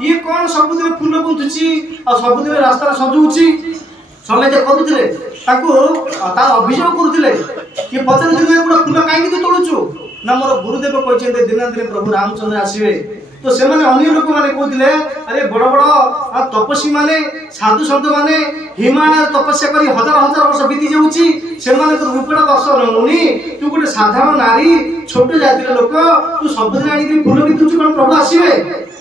ये कौन सबुदिन फूल गुंथुची और सबुदिन रास्ता सजाउची समझे करुले अभियोग करुले ये पचारे फूल कहीं तोड़ुचु ना मोर गुरुदेव कहते दिन दिन प्रभु रामचंद्र आसवे तो से अन्य लोक मैंने कहते अरे बड़ बड़ तपस्वी माने साधु संत माने हिमालय तपस्या कर हजार हजार वर्ष बीती जाऊँगी से रूपटा दर्शन होनी तू गोटे साधारण नारी छोट जातिर लोक तू सबुदिन आनिक फूल बिकुचु कौन प्रभु आसवे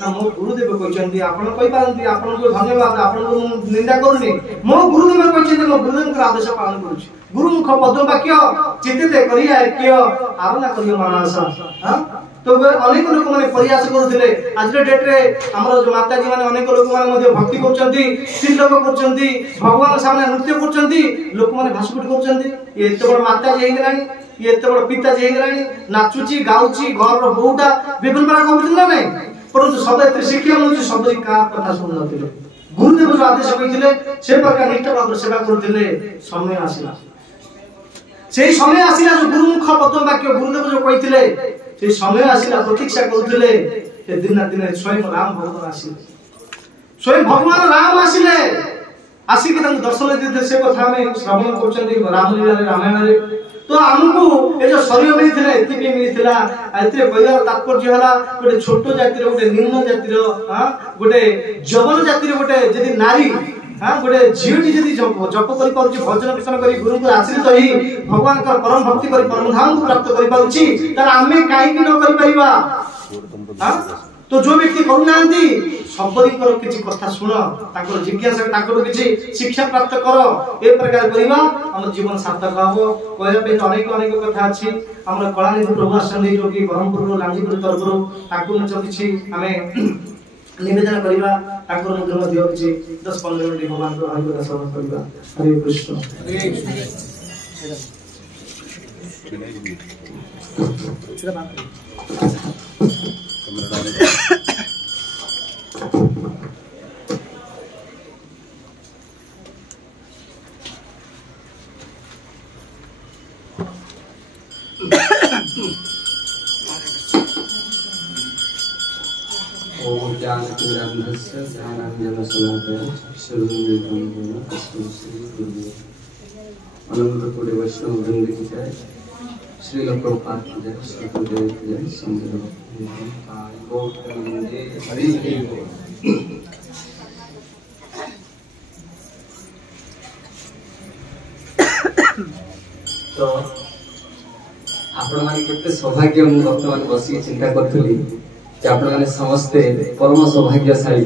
ना मो गुरुदेव कहते आपड़ कहीपारती आपको धन्यवाद आपको निंदा करूनी मो गुरुदेव कहते मो गुरुदेव आदेश पालन करुच्ची गुरुमुख पद्म वाक्य चित्ते करिया ऐक्य आरना करियो मानस तो अनेक लोक मैंने प्रयास करुले आज डेट रे हमर जो माताजी माने अनेक लोक माने भक्ति करछंती स्त्री लोक करछंती भगवान सामने नृत्य करछंती लोक माने भाषुट करछंती ये एते बड़ माताजी हे गेलानी ये एते बड़ पिताजी हे गेलानी नाचुची गाउची घर रो बहुटा विभिन्न प्रकार कहउछ ना नहीं परंतु सब एते शिक्षा मिलुची सब का कथा सुन नथिले गुरुदेव जो आदेश कहिथिले से प्रकार निष्ठा भाव सेवा करुले समय आसीला से समय आसीला जो गुरुमुख पद्म वाक्य गुरुदेव जो कहिथिले से समय आसीला प्रतीक्षा करुले दिन दिन स्वयं राम भगवान आसिले स्वयं भगवान राम आसिले आसिक दर्शन देते से कथा में श्रवण कर रामलीला रामायण तो आमको ये जो शरीर मिलता ये मिलता कहर तात्पर्य है गोटे छोट जातिर गोटे निम्न जातिर गोटे जवन जातिर गोटे जदि नारी गोटे झीटी जदि जप कर भजन कीर्तन कर गुरु को आश्रित ही भगवान का परम भक्ति कर परम धाम को प्राप्त कर कहीं न कर तो जो व्यक्ति करूना सबरीकर किसी कथा शुण जिज्ञासा किसी शिक्षा प्राप्त कर ए प्रकार करवा आम जीवन सार्थक हम कहने अनेक अनेक कथा अच्छी आम कलानिधि प्रभु आसती जो कि ब्रह्मपुर लांजीपुर तरफ किसी आम निवेदन करवा किसी 10-15 मिनट भगवान को हरिकथा श्रवण करवा हरे कृष्ण अनंतपुर वैष्णव वृंद की जय श्री प्रभुपाद की जय श्री गुरुदेव की जय तो आपण माने केते सौभाग्य मु वर्तमान बसी चिंता करथुली जे आपण माने समस्ते परम सौभाग्यशाली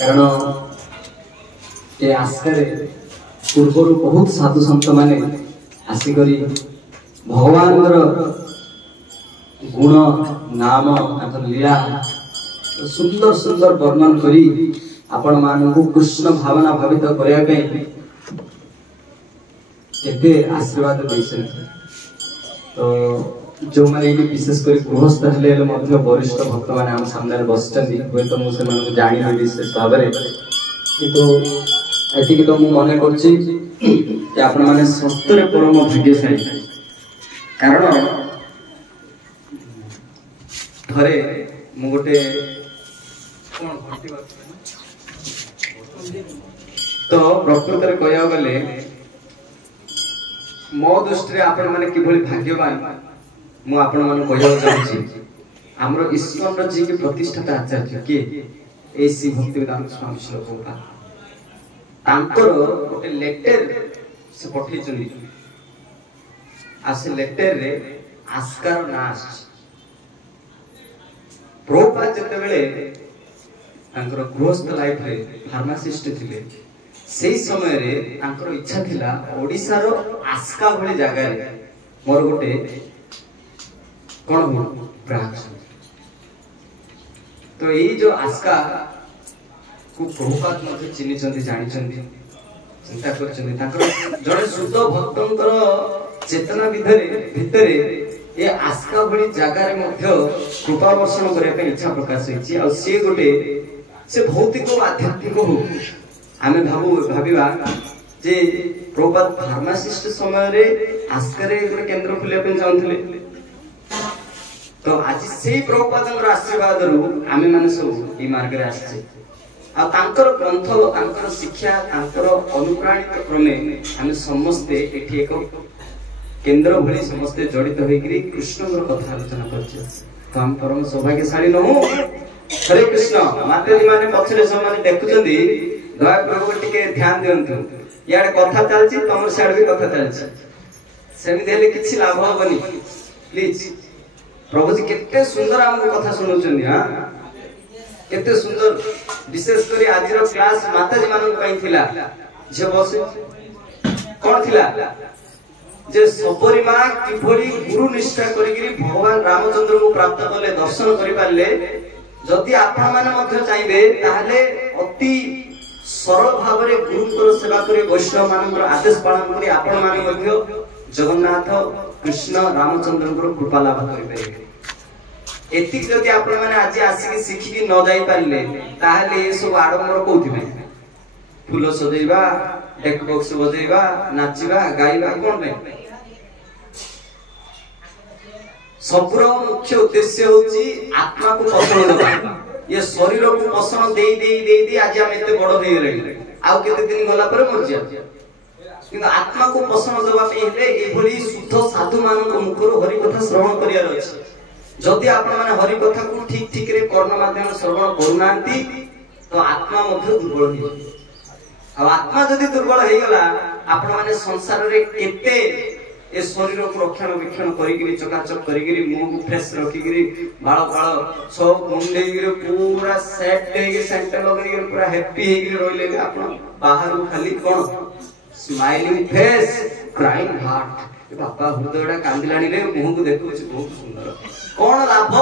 कारण ये आस्कारे पूर्वर बहुत साधु संत माने आसिकरी भगवान गुण नाम लीला सुंदर सुंदर वर्णन करी आपण मानकु कृष्ण भावना भावित करिया पे केते आशीर्वाद दैछन तो जो माने विशेषकर गृहस्थ हेले वरिष्ठ भक्त मैंने आम सामने बसचंदी हुए तो मुझे जानी विशेष भाव में किंतु एति तो मु मन करछि कि आपण माने सत्य परम भाग्यशाली कारण घरे मु गोटे तो प्रकृत रे कहया गले मो दृष्टि आपण माने किभली भाग्यवान मु आपण माने कहया चाहछि हमरो ईश्वर जी के प्रतिष्ठाता आचार्य के एसी भक्तिवेदांत स्वामी श्री प्रभुपाद तांकर गोटे लेटर से पठे चली आ से लेटर रे आस्कार नाश प्रभुपाद जते बेले तांकर गृहस्थ लाइफ रे फार्मासिस्ट थिले सेही समय रे तांकर इच्छा थिला ओडिसा रो आस्का भली जगह रे मोर गोटे कोन हो ब्रांच तो यही जो आस्का को प्रभुपाद मते चिनी चंदी जानि चंदी चिंता कर चंदी ताकर जड़े शुद्ध भक्तंकर चेतना भितरे ये आस्का भली जगह रे मध्य कृपा वर्षण करे पे इच्छा प्रकाश होइछि आ से गोटे से भौतिक और आध्यात्मिक हो आमे भाबिबा जे प्रभुपाद फार्मासिस्ट समय रे आस्का रे केंद्र खुले पे चाहथले तो आज से प्रभुपाद आशीर्वाद आम मैंने सब ये मार्ग में आसचे आर ग्रंथ तांकर शिक्षा तांकर अनुप्राणित क्रमे आम समस्ते एठी एक केंद्र भली समस्ते जड़ित होइकरी कृष्ण कथा आलोचना करछे तो हम परम सौभाग्यशाली नहु। हरे कृष्ण माताजी माने पछरे समय देखुचंदी दया प्रभु टिके ध्यान दियंतु यार कथा चलछि तमर साइड भी कथा चलछि सेमि देले किछि लाभ होबनी प्लीज प्रभु जी केते सुंदर हमको कथा सुनउचंदी हां केते सुंदर विशेष करी आजिर क्लास माताजी मानन पई थिला जे बसे कोन थिला जे सबरी मां किभली गुरु निष्ठा करिगिरी भगवान रामचंद्र को प्राप्त करले दर्शन करि पारले जदि आपण माने मध्य चाहिबे ताहले अति सरल भाव रे गुरुଙ୍କର सेवा करी वैष्णव मानकर आदेश पालन करी आपण माने मध्य जगन्नाथ कृष्ण रामचंद्रଙ୍କର कृपा लाभ करि पारे एति जदि आपण माने आज आसी शिखि कि न जाई पारले ताहले ए सब आडंबर कोथि में फूल सजेइबा डेक बॉक्स बजेइबा नाचिबा गाइबा कोन में सबरो मुख्य उद्देश्य होची आत्मा को पोषण देबा ये शरीर को पोषण देई देई देई देई आज हम एते बड़ देई रहले आउ केते दिन गला पर मर जा किंतु आत्मा को पोषण देबा पे हेले एभली शुद्ध साधु मानक मुखरो हरि कथा श्रवण करियार अछि जदि आपण माने हरि कथा को ठीक ठीक रे कर्ण माध्यम श्रवण करूनांती तो आत्मा मध्य दुर्बल हो आ आत्मा जदि दुर्बल हे गला आपण माने संसार रे केते ए शरीर को रक्षण करिगिरी चकाचक करिगिरी मुंह को फ्रेश रखिगिरी बाल बाल सब मुंडेगिरी पूरा सेट देगी सेंटर लगेगिरी पूरा हैप्पी हेगिरी रोइले आपण बाहर खाली कोन स्माइलिंग फेस क्राइंग हार्ट ए बाबा हृदयडा कांदिलाणी रे मुंह को देखु छी बहुत सुंदर कोन लाभ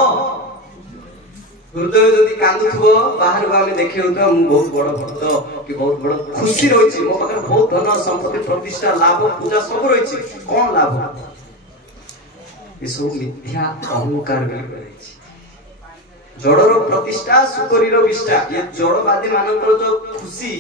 हृदय जदि कांदुथबो बाहर को आमे देखे होता मु बहुत बड़ भक्त कि बहुत बड़ खुशी रही छी मो पाकर बहुत धन संपत्ति प्रतिष्ठा लाभ पूजा सब रही छी कोन लाभ ये सब मिथ्या अहंकार गले रही छी जड़र प्रतिष्ठा सुकरीर विष्ठा ये जड़वादी मानकर जो खुशी